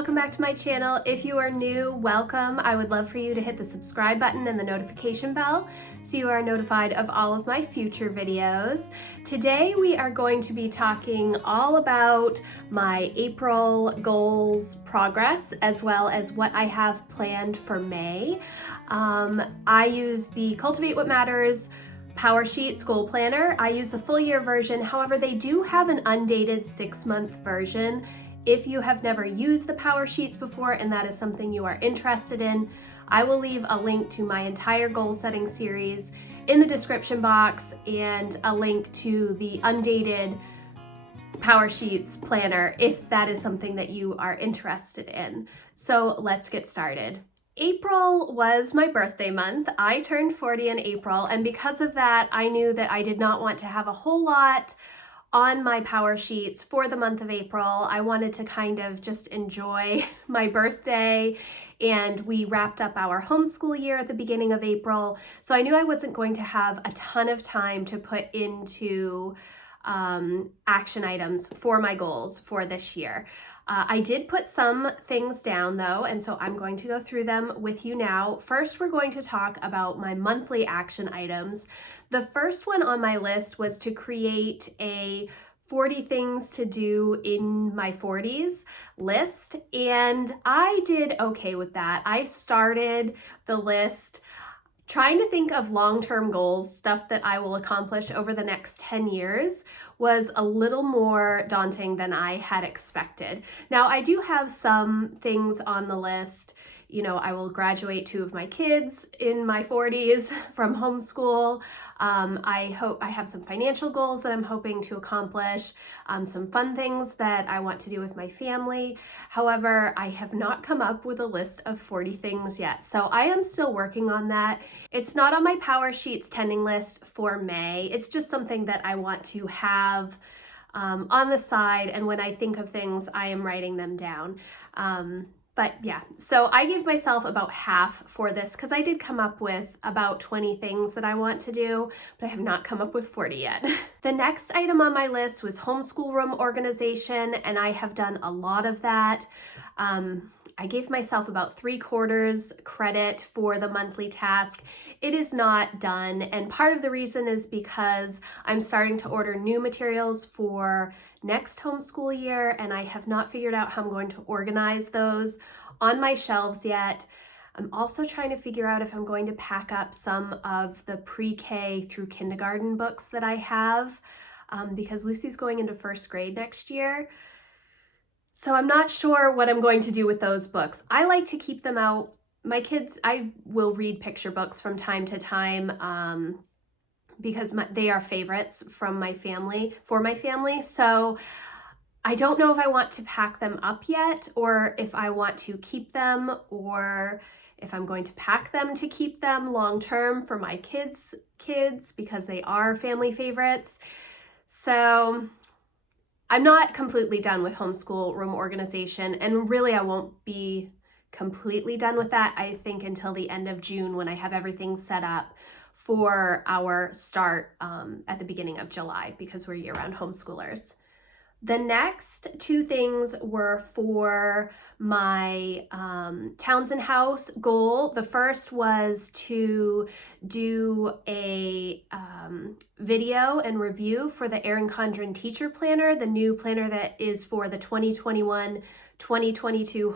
welcome back to my channel. If you are new, welcome. I would love for you to hit the subscribe button and the notification bell so you are notified of all of my future videos. Today we are going to be talking all about my April goals progress as well as what I have planned for May. I use the Cultivate What Matters Power Sheets Goal Planner. I use the full year version. However, they do have an undated 6-month version. If you have never used the Power Sheets before and that is something you are interested in, I will leave a link to my entire goal setting series in the description box and a link to the undated Power Sheets planner if that is something that you are interested in. So let's get started. April was my birthday month. I turned 40 in April, and because of that, I knew that I did not want to have a whole lot on my Power Sheets for the month of April. I wanted to kind of just enjoy my birthday, and we wrapped up our homeschool year at the beginning of April. So I knew I wasn't going to have a ton of time to put into action items for my goals for this year. I did put some things down though, and so I'm going to go through them with you now. First, we're going to talk about my monthly action items. The first one on my list was to create a 40 things to do in my 40s list, and I did okay with that. I started the list trying to think of long-term goals, stuff that I will accomplish over the next 10 years, was a little more daunting than I had expected. Now, I do have some things on the list. You know, I will graduate 2 of my kids in my 40s from homeschool. I hope I have some financial goals that I'm hoping to accomplish, some fun things that I want to do with my family. However, I have not come up with a list of 40 things yet. So I am still working on that. It's not on my Power Sheets tending list for May. It's just something that I want to have on the side. And when I think of things, I am writing them down. But yeah, so I gave myself about half for this because I did come up with about 20 things that I want to do, but I have not come up with 40 yet. The next item on my list was homeschool room organization, and I have done a lot of that. I gave myself about 3/4 credit for the monthly task. It is not done, and part of the reason is because I'm starting to order new materials for next homeschool year, and I have not figured out how I'm going to organize those on my shelves yet. I'm also trying to figure out if I'm going to pack up some of the pre-K through kindergarten books that I have, because Lucy's going into 1st grade next year. So I'm not sure what I'm going to do with those books. I like to keep them out. My kids, I will read picture books from time to time, because they are favorites from my family, for my family. So I don't know if I want to pack them up yet, or if I want to keep them, or if I'm going to pack them to keep them long term for my kids, because they are family favorites. So I'm not completely done with homeschool room organization, and really I won't be completely done with that, I think, until the end of June when I have everything set up for our start at the beginning of July, because we're year-round homeschoolers. The next 2 things were for my Townsend House goal. The first was to do a video and review for the Erin Condren teacher planner, the new planner that is for the 2021-2022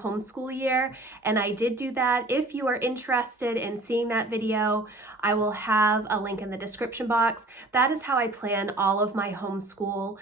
homeschool year, and I did do that. If you are interested in seeing that video, I will have a link in the description box. That is how I plan all of my homeschool.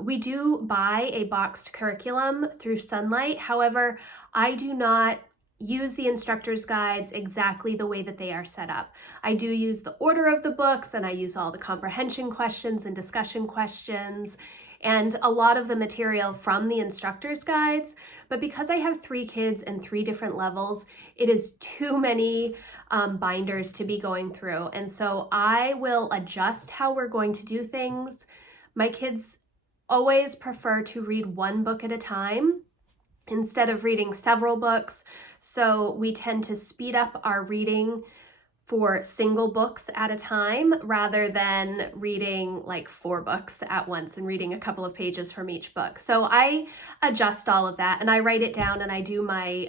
We do buy a boxed curriculum through Sunlight. However, I do not use the instructor's guides exactly the way that they are set up. I do use the order of the books, and I use all the comprehension questions and discussion questions and a lot of the material from the instructor's guides. But because I have 3 kids and 3 different levels, it is too many binders to be going through. And so I will adjust how we're going to do things. My kids always prefer to read 1 book at a time instead of reading several books. So we tend to speed up our reading for single books at a time rather than reading like 4 books at once and reading a couple of pages from each book. So I adjust all of that and I write it down and I do my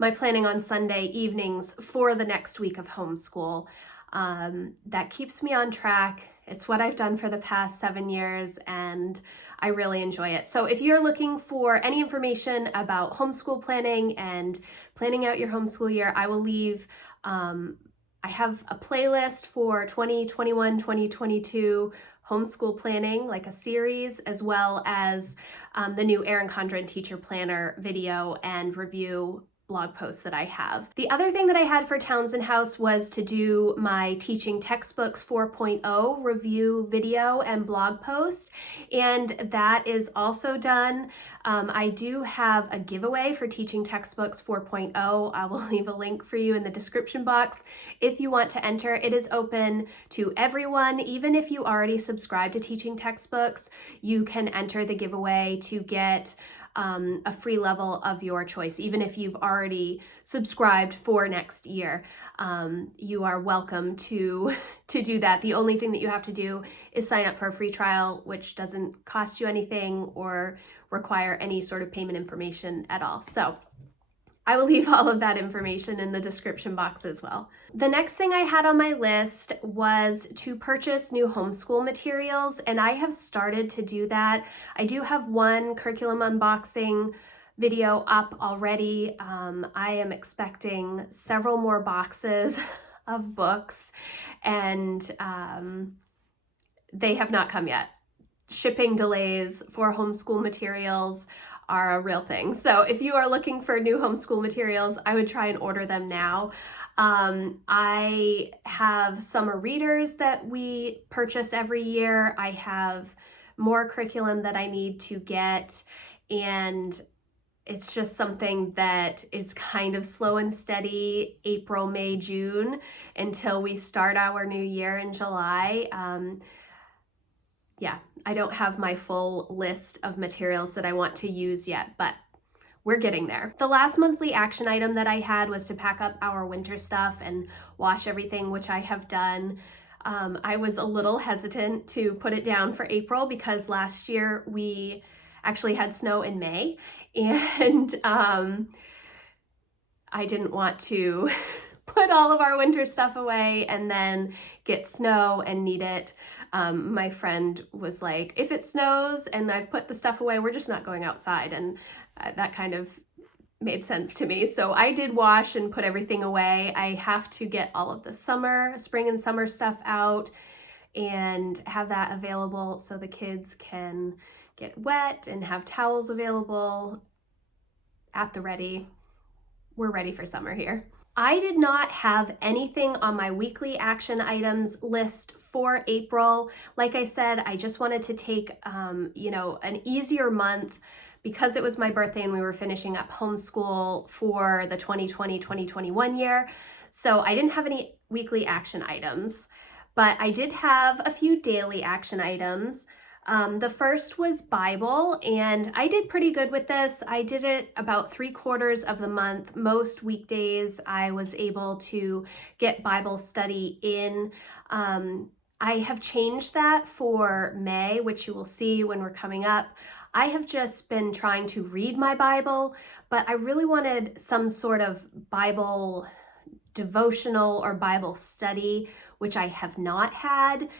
my planning on Sunday evenings for the next week of homeschool. That keeps me on track. It's what I've done for the past 7 years and I really enjoy it. So if you're looking for any information about homeschool planning and planning out your homeschool year, I will leave I have a playlist for 2021, 2022 homeschool planning, like a series, as well as the new Erin Condren teacher planner video and review blog posts that I have. The other thing that I had for Townsend House was to do my Teaching Textbooks 4.0 review video and blog post, and that is also done. I do have a giveaway for Teaching Textbooks 4.0. I will leave a link for you in the description box if you want to enter. It is open to everyone. Even if you already subscribe to Teaching Textbooks, you can enter the giveaway to get a free level of your choice. Even if you've already subscribed for next year, you are welcome to do that. The only thing that you have to do is sign up for a free trial, which doesn't cost you anything or require any sort of payment information at all. So I will leave all of that information in the description box as well. The next thing I had on my list was to purchase new homeschool materials, and I have started to do that. I do have one curriculum unboxing video up already. I am expecting several more boxes of books, and they have not come yet. Shipping delays for homeschool materials are a real thing. So if you are looking for new homeschool materials, I would try and order them now. I have summer readers that we purchase every year. I have more curriculum that I need to get, and it's just something that is kind of slow and steady April, May, June until we start our new year in July. Yeah, I don't have my full list of materials that I want to use yet, but we're getting there. The last monthly action item that I had was to pack up our winter stuff and wash everything, which I have done. I was a little hesitant to put it down for April because last year we actually had snow in May, and I didn't want to put all of our winter stuff away and then get snow and need it. My friend was like, if it snows and I've put the stuff away, we're just not going outside. And that kind of made sense to me. So I did wash and put everything away. I have to get all of the spring and summer stuff out and have that available so the kids can get wet and have towels available at the ready. We're ready for summer here. I did not have anything on my weekly action items list for April. Like I said, I just wanted to take, an easier month because it was my birthday and we were finishing up homeschool for the 2020-2021 year. So I didn't have any weekly action items, but I did have a few daily action items. The first was Bible, and I did pretty good with this. I did it about 3/4 of the month. Most weekdays I was able to get Bible study in. I have changed that for May, which you will see when we're coming up. I have just been trying to read my Bible, but I really wanted some sort of Bible devotional or Bible study, which I have not had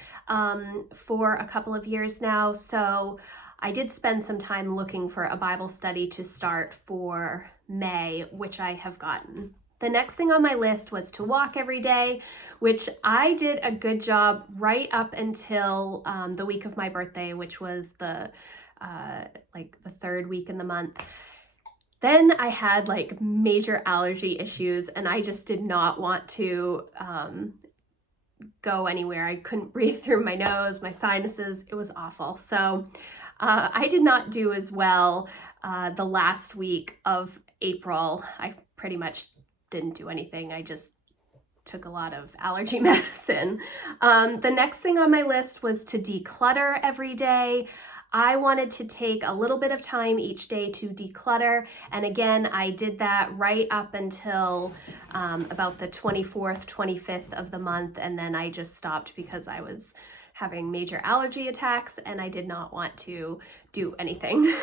for a couple of years now. So I did spend some time looking for a Bible study to start for May, which I have gotten. The next thing on my list was to walk every day, which I did a good job right up until the week of my birthday, which was the third week in the month. Then I had like major allergy issues and I just did not want to go anywhere. I couldn't breathe through my nose, my sinuses, it was awful. So I did not do as well the last week of April. I pretty much didn't do anything. I just took a lot of allergy medicine. The next thing on my list was to declutter every day. I wanted to take a little bit of time each day to declutter, and again, I did that right up until about the 24th, 25th of the month, and then I just stopped because I was having major allergy attacks and I did not want to do anything.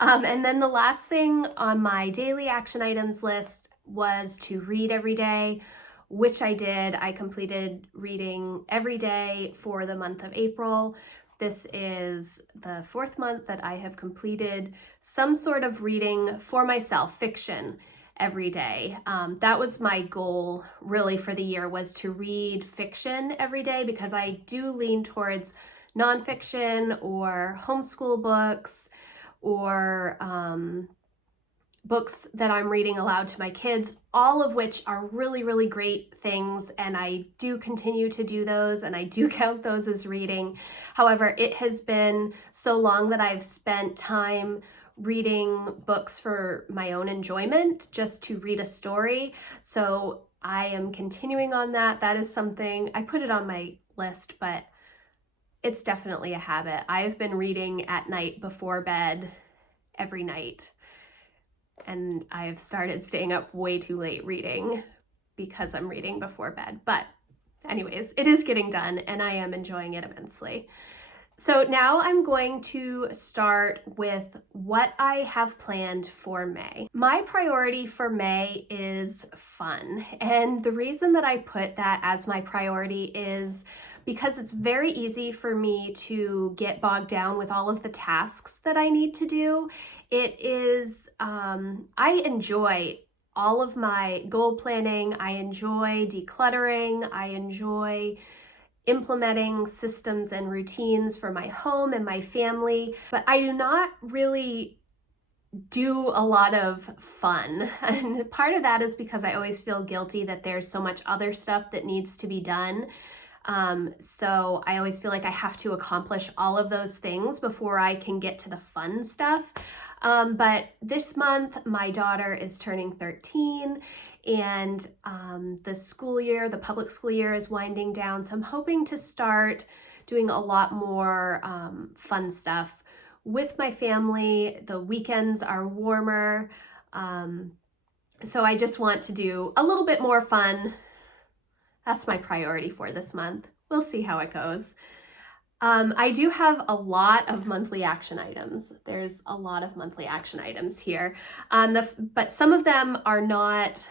And then the last thing on my daily action items list was to read every day, which I did. I completed reading every day for the month of April. This is the 4th month that I have completed some sort of reading for myself, fiction, every day. That was my goal really for the year, was to read fiction every day, because I do lean towards nonfiction or homeschool books or books that I'm reading aloud to my kids, all of which are really, really great things, and I do continue to do those, and I do count those as reading. However, it has been so long that I've spent time reading books for my own enjoyment, just to read a story. So I am continuing on that. That is something, I put it on my list, but it's definitely a habit. I've been reading at night before bed every night, and I've started staying up way too late reading because I'm reading before bed. But anyways, it is getting done and I am enjoying it immensely. So now I'm going to start with what I have planned for May. My priority for May is fun. And the reason that I put that as my priority is because it's very easy for me to get bogged down with all of the tasks that I need to do. It is, I enjoy all of my goal planning. I enjoy decluttering. I enjoy implementing systems and routines for my home and my family, but I do not really do a lot of fun. And part of that is because I always feel guilty that there's so much other stuff that needs to be done. So I always feel like I have to accomplish all of those things before I can get to the fun stuff. But this month, my daughter is turning 13, and the school year, the public school year, is winding down. So I'm hoping to start doing a lot more fun stuff with my family. The weekends are warmer. So I just want to do a little bit more fun. That's my priority for this month. We'll see how it goes. I do have a lot of monthly action items. There's a lot of monthly action items here, but some of them are not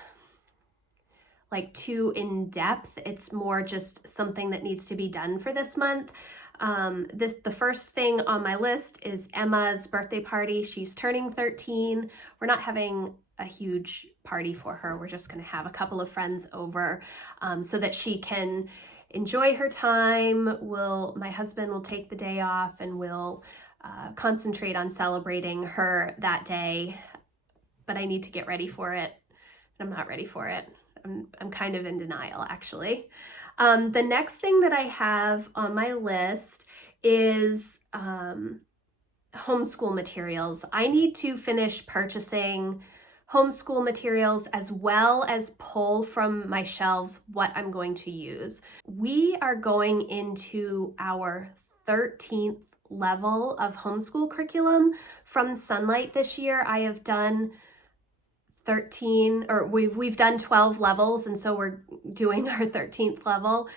like too in depth. It's more just something that needs to be done for this month. The first thing on my list is Emma's birthday party. She's turning 13. We're not having a huge party for her. We're just going to have a couple of friends over so that she can enjoy her time. My husband will take the day off and we'll concentrate on celebrating her that day. But I need to get ready for it. I'm not ready for it. I'm kind of in denial, actually. The next thing that I have on my list is homeschool materials. I need to finish purchasing homeschool materials as well as pull from my shelves what I'm going to use. We are going into our 13th level of homeschool curriculum from Sunlight this year. I have done 13, or we've done 12 levels, and so we're doing our 13th level.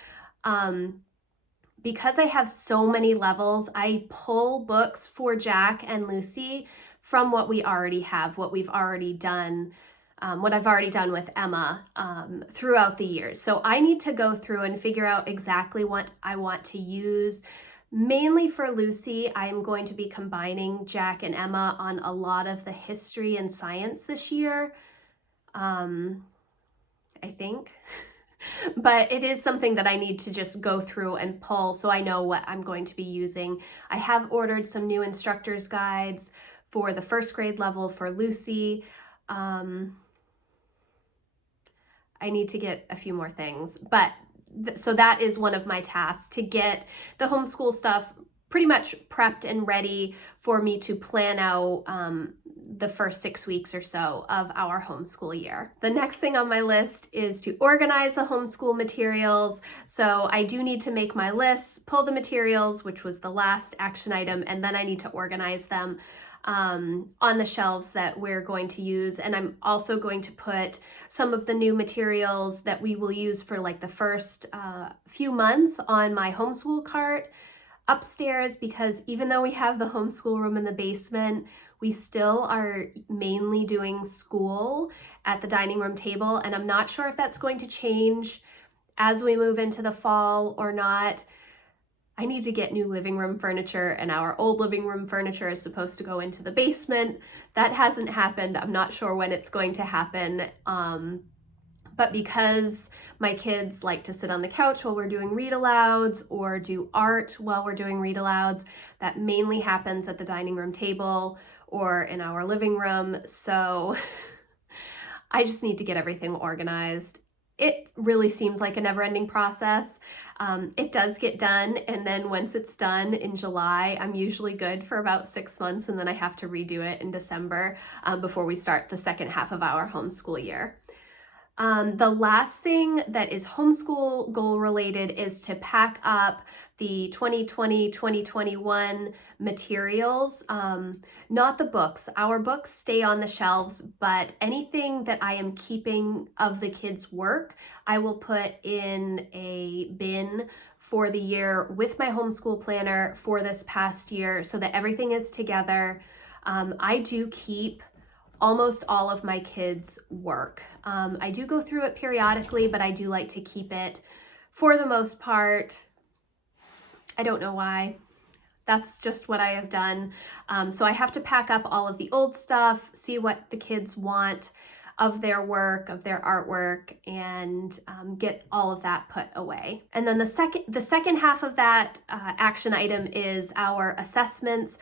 Because I have so many levels, I pull books for Jack and Lucy from what we already have, what we've already done, what I've already done with Emma throughout the years. So I need to go through and figure out exactly what I want to use. Mainly for Lucy, I'm going to be combining Jack and Emma on a lot of the history and science this year, I think. But it is something that I need to just go through and pull so I know what I'm going to be using. I have ordered some new instructor's guides for the first grade level for Lucy. I need to get a few more things, but so that is one of my tasks, to get the homeschool stuff pretty much prepped and ready for me to plan out the first 6 weeks or so of our homeschool year. The next thing on my list is to organize the homeschool materials. So I do need to make my list, pull the materials, which was the last action item, and then I need to organize them on the shelves that we're going to use. And I'm also going to put some of the new materials that we will use for like the first few months on my homeschool cart upstairs, because even though we have the homeschool room in the basement, we still are mainly doing school at the dining room table, and I'm not sure if that's going to change as we move into the fall or not. I need to get new living room furniture, and our old living room furniture is supposed to go into the basement. That hasn't happened. I'm not sure when it's going to happen. But because my kids like to sit on the couch while we're doing read-alouds or do art while we're doing read-alouds, that mainly happens at the dining room table or in our living room. So I just need to get everything organized. It really seems like a never-ending process. It does get done, and then once it's done in July, I'm usually good for about 6 months, and then I have to redo it in December before we start the second half of our homeschool year. The last thing that is homeschool goal related is to pack up the 2020-2021 materials, not the books. Our books stay on the shelves, but anything that I am keeping of the kids' work, I will put in a bin for the year with my homeschool planner for this past year so that everything is together. I do keep almost all of my kids' work. I do go through it periodically, but I do like to keep it for the most part. I don't know why. That's just what I have done. So I have to pack up all of the old stuff, see what the kids want of their work, of their artwork, and get all of that put away. And then the second half of that action item is our assessments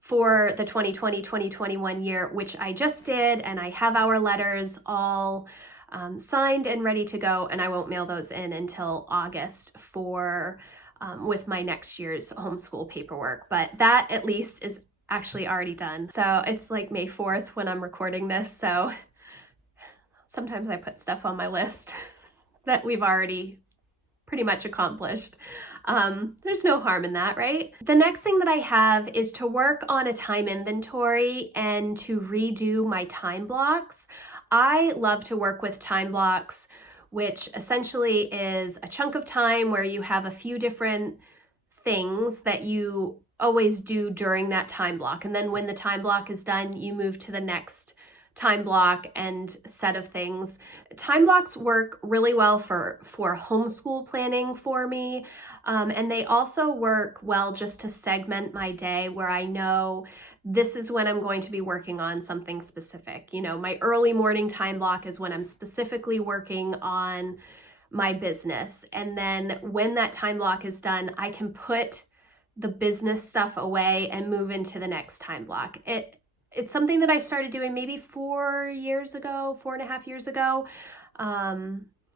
for the 2020-2021 year, which I just did, and I have our letters all signed and ready to go, and I won't mail those in until August for with my next year's homeschool paperwork, but that at least is actually already done. So it's like May 4th when I'm recording this, so sometimes I put stuff on my list that we've already pretty much accomplished. There's no harm in that, right? The next thing that I have is to work on a time inventory and to redo my time blocks. I love to work with time blocks, which essentially is a chunk of time where you have a few different things that you always do during that time block. And then when the time block is done, you move to the next time block and set of things. Time blocks work really well for homeschool planning for me. And they also work well just to segment my day where I know this is when I'm going to be working on something specific. You know, my early morning time block is when I'm specifically working on my business. And then when that time block is done, I can put the business stuff away and move into the next time block. It's something that I started doing maybe 4.5 years ago.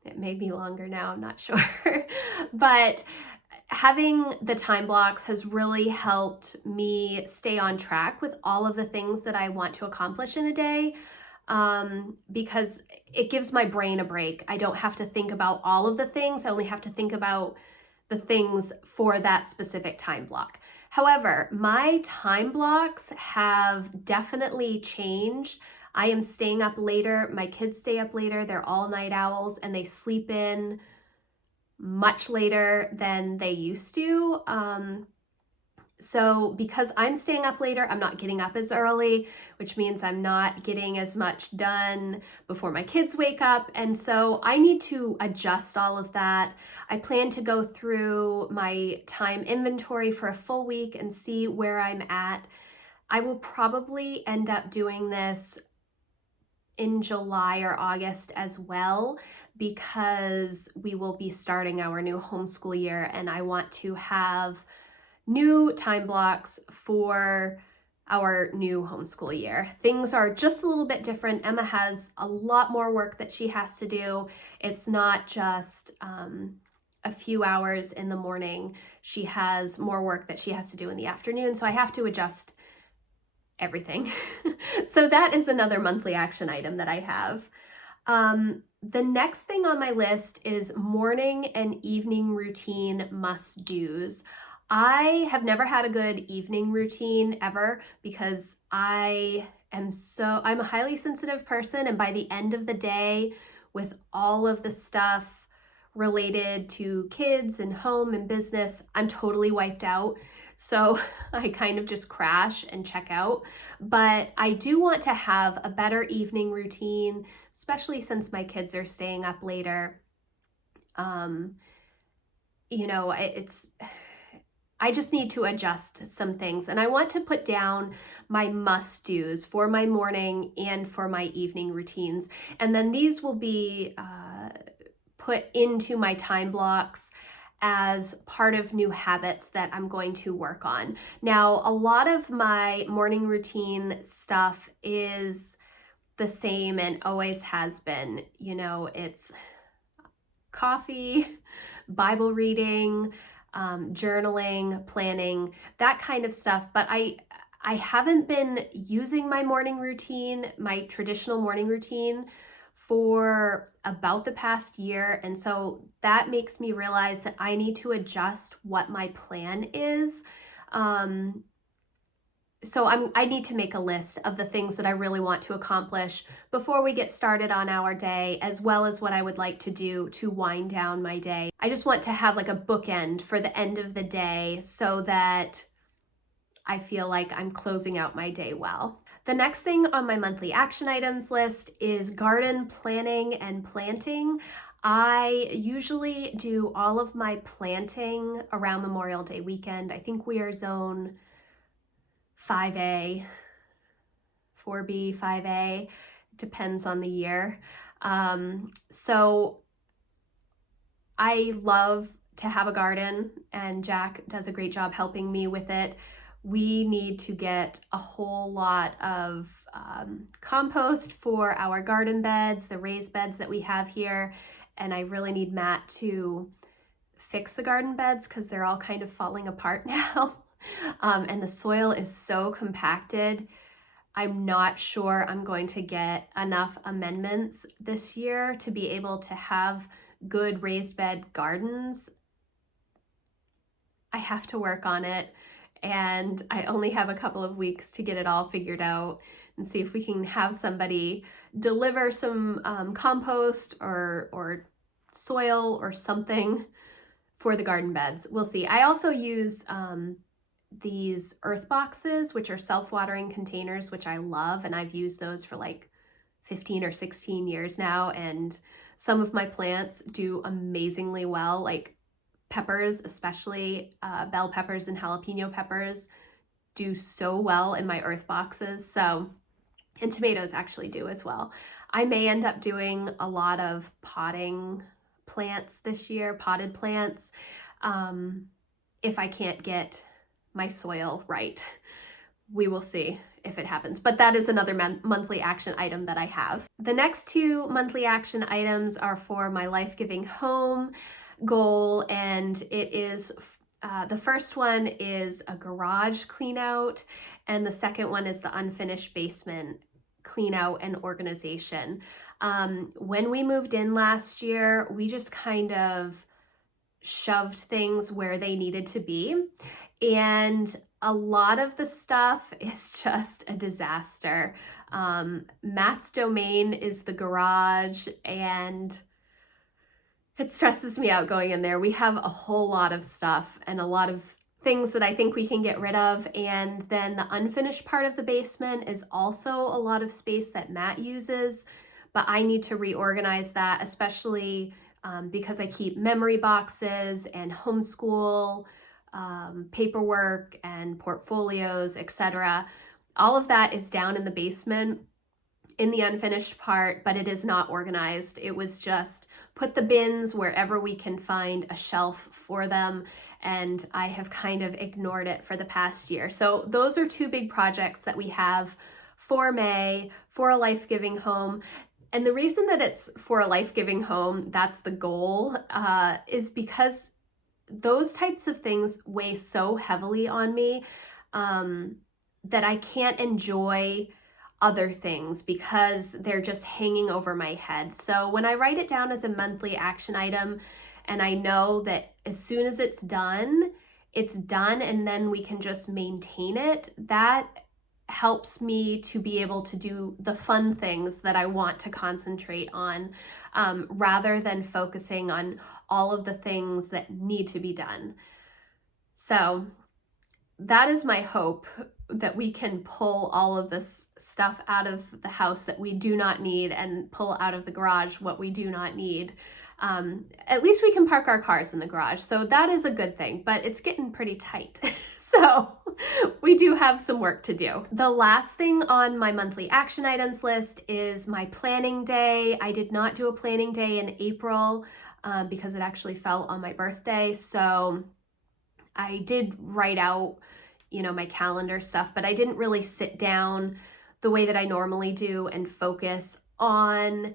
It may be longer now, I'm not sure. But having the time blocks has really helped me stay on track with all of the things that I want to accomplish in a day, because it gives my brain a break. I don't have to think about all of the things. I only have to think about the things for that specific time block. However, my time blocks have definitely changed. I am staying up later. My kids stay up later. They're all night owls, and they sleep in much later than they used to. So because I'm staying up later, I'm not getting up as early, which means I'm not getting as much done before my kids wake up. And so I need to adjust all of that. I plan to go through my time inventory for a full week and see where I'm at. I will probably end up doing this in July or August as well, because we will be starting our new homeschool year, and I want to have new time blocks for our new homeschool year. Things are just a little bit different. Emma has a lot more work that she has to do. It's not just a few hours in the morning. She has more work that she has to do in the afternoon, so I have to adjust everything. So that is another monthly action item that I have. The next thing on my list is morning and evening routine must-dos. I have never had a good evening routine ever because I'm a highly sensitive person, and by the end of the day, with all of the stuff related to kids and home and business, I'm totally wiped out. So I kind of just crash and check out. But I do want to have a better evening routine, especially since my kids are staying up later. I just need to adjust some things, and I want to put down my must-dos for my morning and for my evening routines. And then these will be put into my time blocks as part of new habits that I'm going to work on. Now, a lot of my morning routine stuff is the same and always has been. It's coffee, Bible reading, journaling, planning, that kind of stuff. But I haven't been using my morning routine, my traditional morning routine, for about the past year. And so that makes me realize that I need to adjust what my plan is. So I need to make a list of the things that I really want to accomplish before we get started on our day, as well as what I would like to do to wind down my day. I just want to have like a bookend for the end of the day so that I feel like I'm closing out my day well. The next thing on my monthly action items list is garden planning and planting. I usually do all of my planting around Memorial Day weekend. I think we are zone 5A, 4B, 5A, depends on the year. So I love to have a garden, and Jack does a great job helping me with it. We need to get a whole lot of compost for our garden beds, the raised beds that we have here, and I really need Matt to fix the garden beds because they're all kind of falling apart now. And the soil is so compacted. I'm not sure I'm going to get enough amendments this year to be able to have good raised bed gardens. I have to work on it, and I only have a couple of weeks to get it all figured out and see if we can have somebody deliver some compost or soil or something for the garden beds. We'll see. I also use these earth boxes, which are self-watering containers, which I love, and I've used those for like 15 or 16 years now, and some of my plants do amazingly well, like peppers, especially bell peppers and jalapeno peppers do so well in my earth boxes. So, and tomatoes actually do as well. I may end up doing a lot of potting plants this year, potted plants, if I can't get my soil right. We will see if it happens, but that is another monthly action item that I have. The next two monthly action items are for my life-giving home goal, and it is the first one is a garage clean out, and the second one is the unfinished basement clean out and organization. When we moved in last year, we just kind of shoved things where they needed to be, and a lot of the stuff is just a disaster. Matt's domain is the garage, and it stresses me out going in there. We have a whole lot of stuff and a lot of things that I think we can get rid of. And then the unfinished part of the basement is also a lot of space that Matt uses, but I need to reorganize that, especially because I keep memory boxes and homeschool paperwork and portfolios, etc. All of that is down in the basement in the unfinished part, but it is not organized. It was just put the bins wherever we can find a shelf for them, and I have kind of ignored it for the past year. So those are two big projects that we have for May for a life-giving home. And the reason that it's for a life-giving home, that's the goal, is because those types of things weigh so heavily on me. that I can't enjoy other things because they're just hanging over my head. So when I write it down as a monthly action item, and I know that as soon as it's done, and then we can just maintain it, that helps me to be able to do the fun things that I want to concentrate on, rather than focusing on all of the things that need to be done. So that is my hope, that we can pull all of this stuff out of the house that we do not need and pull out of the garage what we do not need. At least we can park our cars in the garage, so that is a good thing, but it's getting pretty tight. So we do have some work to do. The last thing on my monthly action items list is my planning day. I did not do a planning day in April because it actually fell on my birthday. So I did write out, my calendar stuff, but I didn't really sit down the way that I normally do and focus on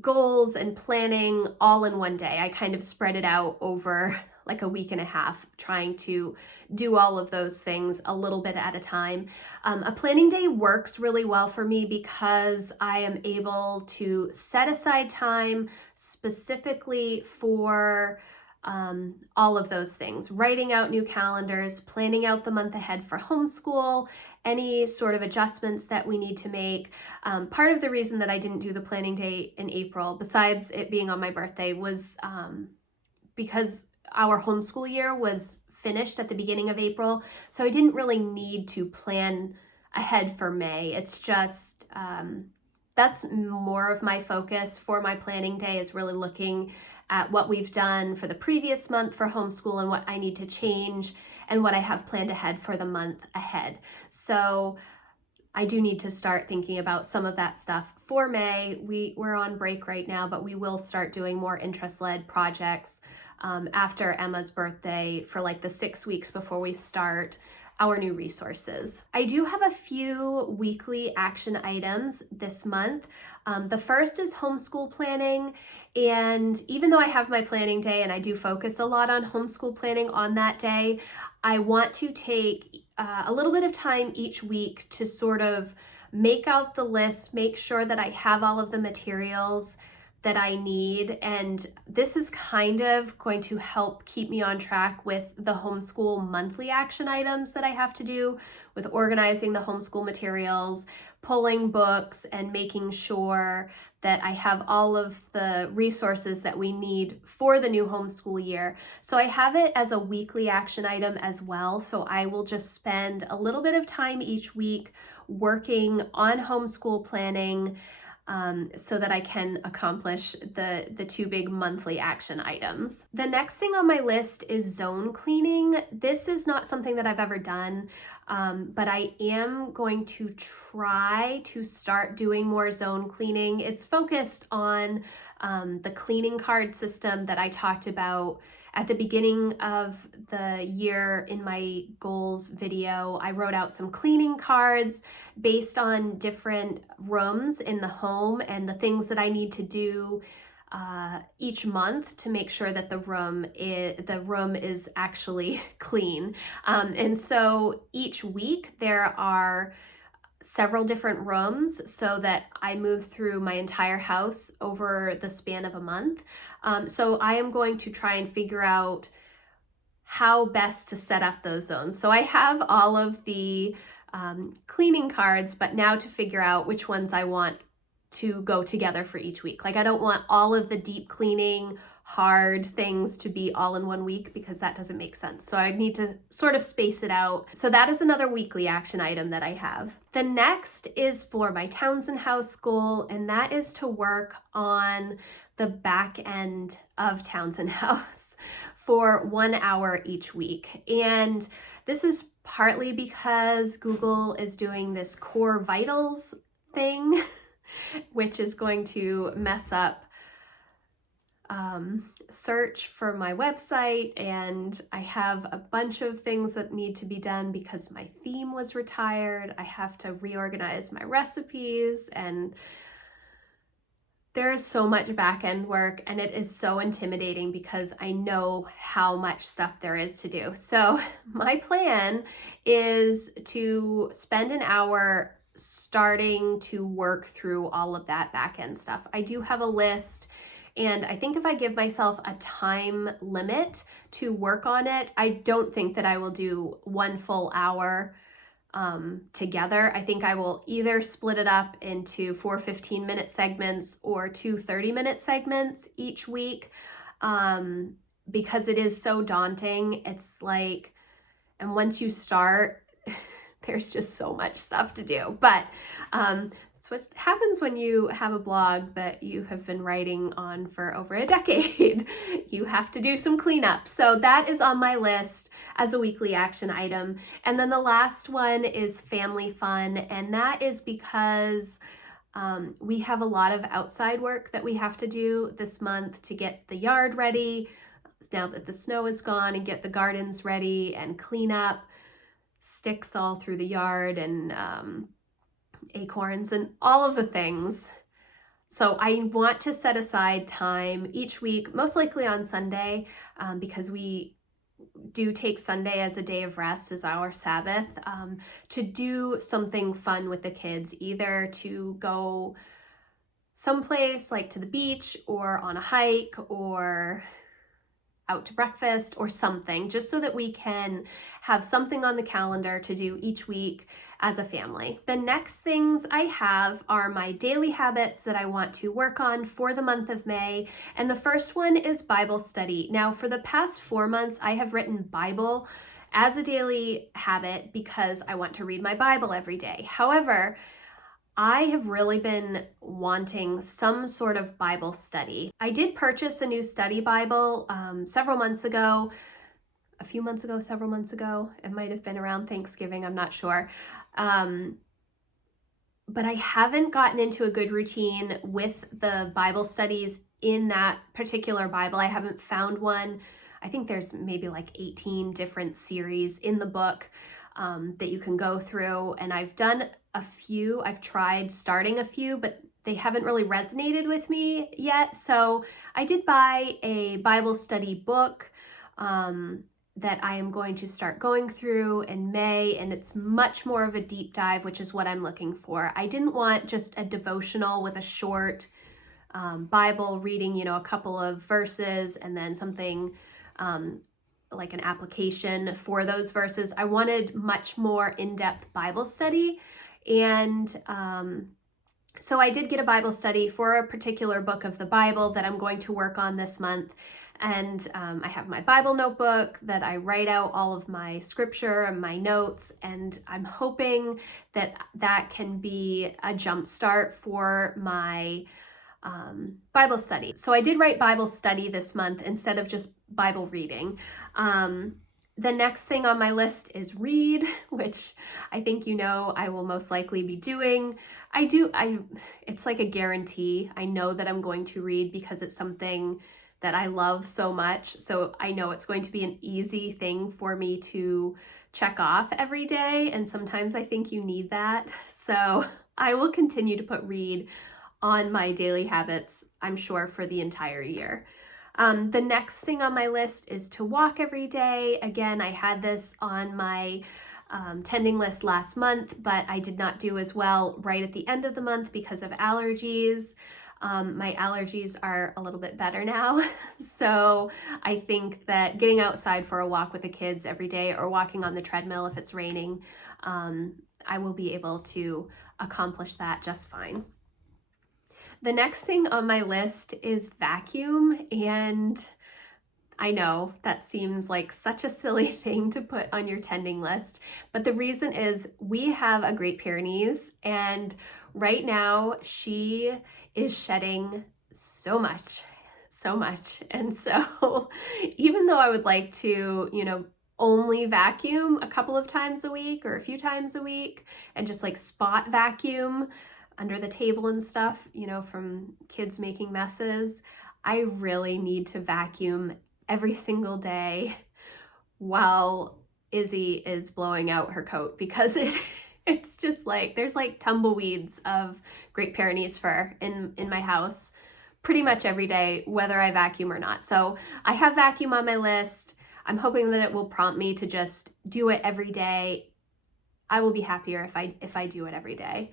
goals and planning all in one day. I kind of spread it out over like a week and a half, trying to do all of those things a little bit at a time. A planning day works really well for me because I am able to set aside time specifically for all of those things, writing out new calendars, planning out the month ahead for homeschool, any sort of adjustments that we need to make. Part of the reason that I didn't do the planning day in April, besides it being on my birthday, was because our homeschool year was finished at the beginning of April. So I didn't really need to plan ahead for May. It's just, that's more of my focus for my planning day, is really looking at what we've done for the previous month for homeschool and what I need to change and what I have planned ahead for the month ahead. So I do need to start thinking about some of that stuff for May. We're on break right now, but we will start doing more interest-led projects after Emma's birthday for like the 6 weeks before we start our new resources. I do have a few weekly action items this month. The first is homeschool planning. And even though I have my planning day and I do focus a lot on homeschool planning on that day, I want to take a little bit of time each week to sort of make out the list, make sure that I have all of the materials that I need. And this is kind of going to help keep me on track with the homeschool monthly action items that I have to do, with organizing the homeschool materials, pulling books, and making sure that I have all of the resources that we need for the new homeschool year. So I have it as a weekly action item as well. So I will just spend a little bit of time each week working on homeschool planning, so that I can accomplish the two big monthly action items. The next thing on my list is zone cleaning. This is not something that I've ever done, but I am going to try to start doing more zone cleaning. It's focused on the cleaning card system that I talked about at the beginning of the year in my goals video. I wrote out some cleaning cards based on different rooms in the home and the things that I need to do each month to make sure that the room is actually clean. And so each week there are several different rooms so that I move through my entire house over the span of a month. So I am going to try and figure out how best to set up those zones. So I have all of the cleaning cards, but now to figure out which ones I want to go together for each week. Like, I don't want all of the deep cleaning, hard things to be all in one week, because that doesn't make sense. So I need to sort of space it out. So that is another weekly action item that I have. The next is for my Townsend House goal, and that is to work on the back end of Townsend House for 1 hour each week. And this is partly because Google is doing this Core Vitals thing, which is going to mess up search for my website, and I have a bunch of things that need to be done because my theme was retired. I have to reorganize my recipes, and There is so much back end work, and it is so intimidating because I know how much stuff there is to do. So my plan is to spend an hour starting to work through all of that back end stuff. I do have a list, and I think if I give myself a time limit to work on it, I don't think that I will do one full hour together. I think I will either split it up into 4 15-minute segments or 2 30-minute segments each week, because it is so daunting. It's like, and once you start, there's just so much stuff to do. But it's what happens when you have a blog that you have been writing on for over a decade. You have to do some cleanup. So that is on my list as a weekly action item. And then the last one is family fun. And that is because we have a lot of outside work that we have to do this month to get the yard ready now that the snow is gone, and get the gardens ready and clean up sticks all through the yard and acorns and all of the things. So I want to set aside time each week, most likely on Sunday, because we do take Sunday as a day of rest, as our Sabbath, to do something fun with the kids, either to go someplace like to the beach or on a hike or out to breakfast or something, just so that we can have something on the calendar to do each week as a family. The next things I have are my daily habits that I want to work on for the month of May. And the first one is Bible study. Now, for the past 4 months, I have written Bible as a daily habit because I want to read my Bible every day. However, I have really been wanting some sort of Bible study. I did purchase a new study Bible several months ago. Several months ago. It might have been around Thanksgiving, I'm not sure. But I haven't gotten into a good routine with the Bible studies in that particular Bible. I haven't found one. I think there's maybe like 18 different series in the book that you can go through. And I've done a few. I've tried starting a few, but they haven't really resonated with me yet. So I did buy a Bible study book that I am going to start going through in May, and it's much more of a deep dive, which is what I'm looking for. I didn't want just a devotional with a short Bible reading, a couple of verses and then something like an application for those verses. I wanted much more in-depth Bible study. And so I did get a Bible study for a particular book of the Bible that I'm going to work on this month. And I have my Bible notebook that I write out all of my scripture and my notes. And I'm hoping that that can be a jump start for my Bible study. So I did write Bible study this month instead of just Bible reading. The next thing on my list is read, which I think I will most likely be doing. It's like a guarantee. I know that I'm going to read because it's something that I love so much. So I know it's going to be an easy thing for me to check off every day. And sometimes I think you need that. So I will continue to put read on my daily habits, I'm sure, for the entire year. The next thing on my list is to walk every day. Again, I had this on my tending list last month, but I did not do as well right at the end of the month because of allergies. My allergies are a little bit better now. So I think that getting outside for a walk with the kids every day, or walking on the treadmill if it's raining, I will be able to accomplish that just fine. The next thing on my list is vacuum, and I know that seems like such a silly thing to put on your tending list, but the reason is we have a Great Pyrenees, and right now she is shedding so much. And so even though I would like to, only vacuum a couple of times a week or a few times a week and just like spot vacuum under the table and stuff, from kids making messes, I really need to vacuum every single day while Izzy is blowing out her coat, because It's just like, there's like tumbleweeds of Great Pyrenees fir in my house pretty much every day, whether I vacuum or not. So I have vacuum on my list. I'm hoping that it will prompt me to just do it every day. I will be happier if I do it every day.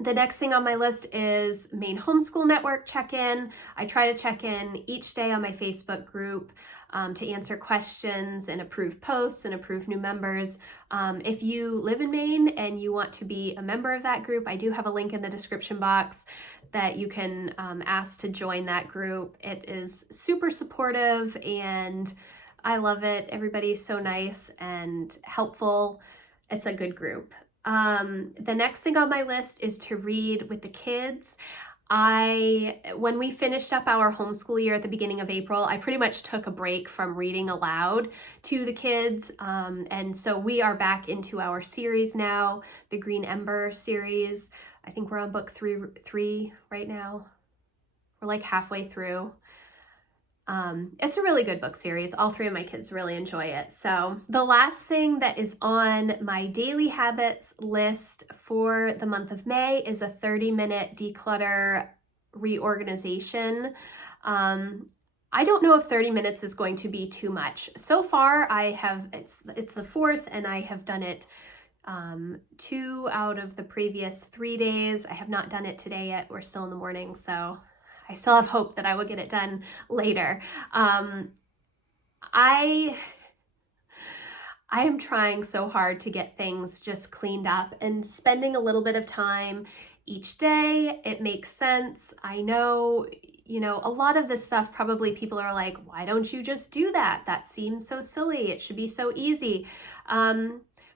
The next thing on my list is Maine Homeschool Network check-in. I try to check in each day on my Facebook group to answer questions and approve posts and approve new members. If you live in Maine and you want to be a member of that group, I do have a link in the description box that you can ask to join that group. It is super supportive and I love it. Everybody's so nice and helpful. It's a good group. The next thing on my list is to read with the kids. When we finished up our homeschool year at the beginning of April, I pretty much took a break from reading aloud to the kids. And so we are back into our series now, the Green Ember series. I think we're on book three right now. We're like halfway through. It's a really good book series. All three of my kids really enjoy it. So the last thing that is on my daily habits list for the month of May is a 30-minute declutter reorganization. I don't know if 30 minutes is going to be too much. So far, it's the 4th and I have done it 2 out of the previous 3 days. I have not done it today yet. We're still in the morning, so I still have hope that I will get it done later. I am trying so hard to get things just cleaned up and spending a little bit of time each day. It makes sense. I know, a lot of this stuff probably people are like, why don't you just do that? That seems so silly. It should be so easy.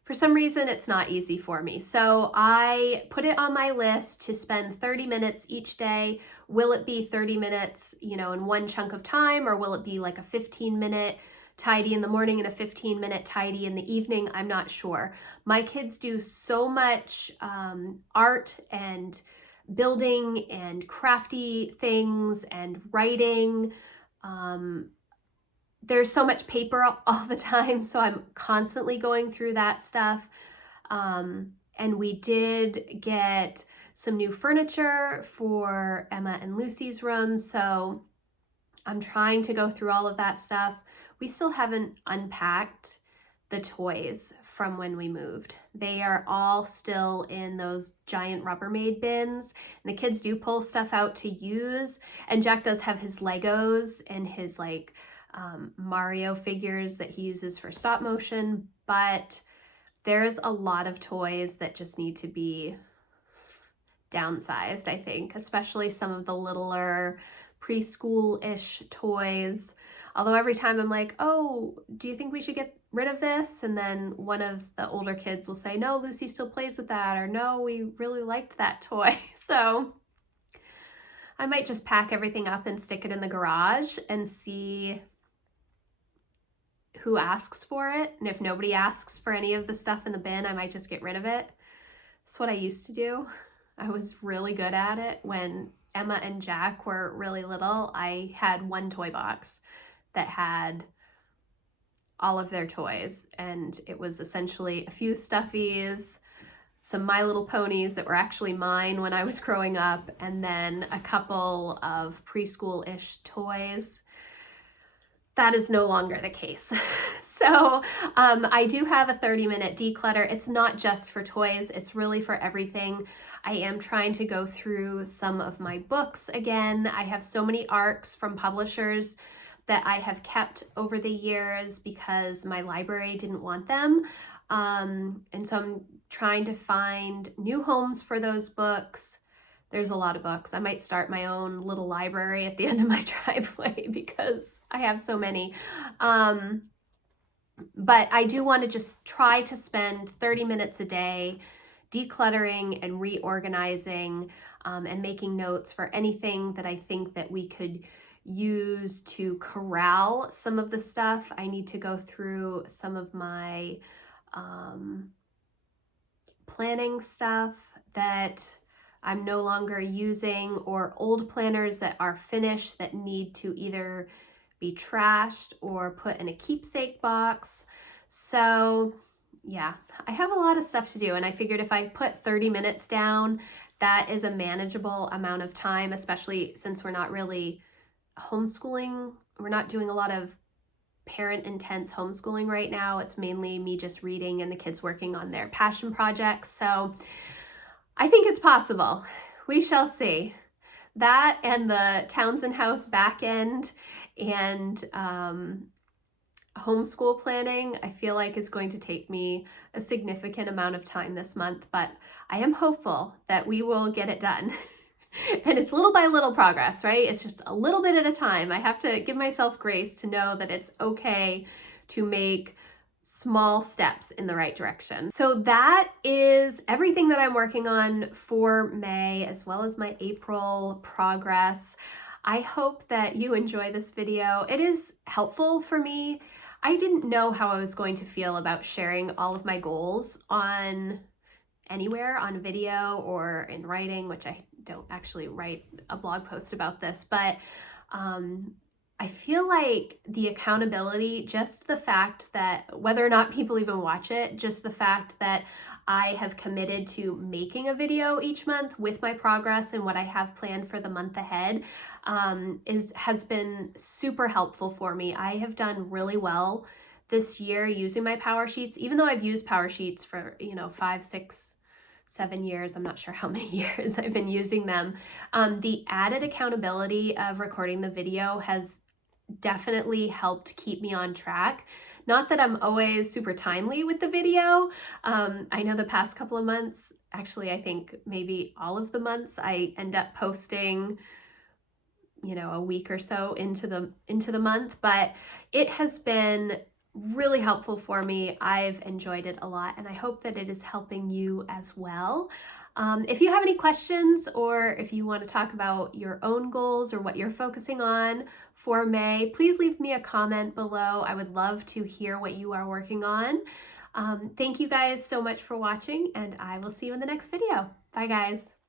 For some reason, it's not easy for me. So I put it on my list to spend 30 minutes each day. Will it be 30 minutes, in one chunk of time, or will it be like a 15-minute tidy in the morning and a 15-minute tidy in the evening? I'm not sure. My kids do so much art and building and crafty things and writing. There's so much paper all the time, so I'm constantly going through that stuff. And we did get some new furniture for Emma and Lucy's room, so I'm trying to go through all of that stuff. We still haven't unpacked the toys from when we moved. They are all still in those giant Rubbermaid bins, and the kids do pull stuff out to use, and Jack does have his Legos and his Mario figures that he uses for stop motion, but there's a lot of toys that just need to be downsized, I think, especially some of the littler preschool-ish toys. Although every time I'm like, oh, do you think we should get rid of this? And then one of the older kids will say, no, Lucy still plays with that, or no, we really liked that toy. So I might just pack everything up and stick it in the garage and see who asks for it. And if nobody asks for any of the stuff in the bin, I might just get rid of it. That's what I used to do. I was really good at it. When Emma and Jack were really little, I had one toy box that had all of their toys, and it was essentially a few stuffies, some My Little Ponies that were actually mine when I was growing up, and then a couple of preschool-ish toys. That is no longer the case. So I do have a 30-minute declutter. It's not just for toys, it's really for everything. I am trying to go through some of my books again. I have so many ARCs from publishers that I have kept over the years because my library didn't want them. And so I'm trying to find new homes for those books. There's a lot of books. I might start my own little library at the end of my driveway because I have so many. But I do want to just try to spend 30 minutes a day decluttering and reorganizing and making notes for anything that I think that we could use to corral some of the stuff. I need to go through some of my planning stuff that I'm no longer using, or old planners that are finished that need to either be trashed or put in a keepsake box. So yeah, I have a lot of stuff to do, and I figured if I put 30 minutes down, that is a manageable amount of time, especially since we're not really homeschooling. We're not doing a lot of parent intense homeschooling right now. It's mainly me just reading and the kids working on their passion projects. So I think it's possible. We shall see. That and the Townsend House back end and homeschool planning, I feel like is going to take me a significant amount of time this month, but I am hopeful that we will get it done. And it's little by little progress, right? It's just a little bit at a time. I have to give myself grace to know that it's okay to make small steps in the right direction. So that is everything that I'm working on for May, as well as my April progress. I hope that you enjoy this video. It is helpful for me. I didn't know how I was going to feel about sharing all of my goals on anywhere, on video or in writing, which I don't actually write a blog post about this, but I feel like the accountability, just the fact that whether or not people even watch it, just the fact that I have committed to making a video each month with my progress and what I have planned for the month ahead has been super helpful for me. I have done really well this year using my Power Sheets, even though I've used Power Sheets for, 5, 6, 7 years. I'm not sure how many years I've been using them. The added accountability of recording the video has definitely helped keep me on track. Not that I'm always super timely with the video. I know the past couple of months, actually, I think maybe all of the months, I end up posting, a week or so into the month, but it has been really helpful for me. I've enjoyed it a lot, and I hope that it is helping you as well. If you have any questions, or if you want to talk about your own goals or what you're focusing on for May, please leave me a comment below. I would love to hear what you are working on. Thank you guys so much for watching, and I will see you in the next video. Bye, guys.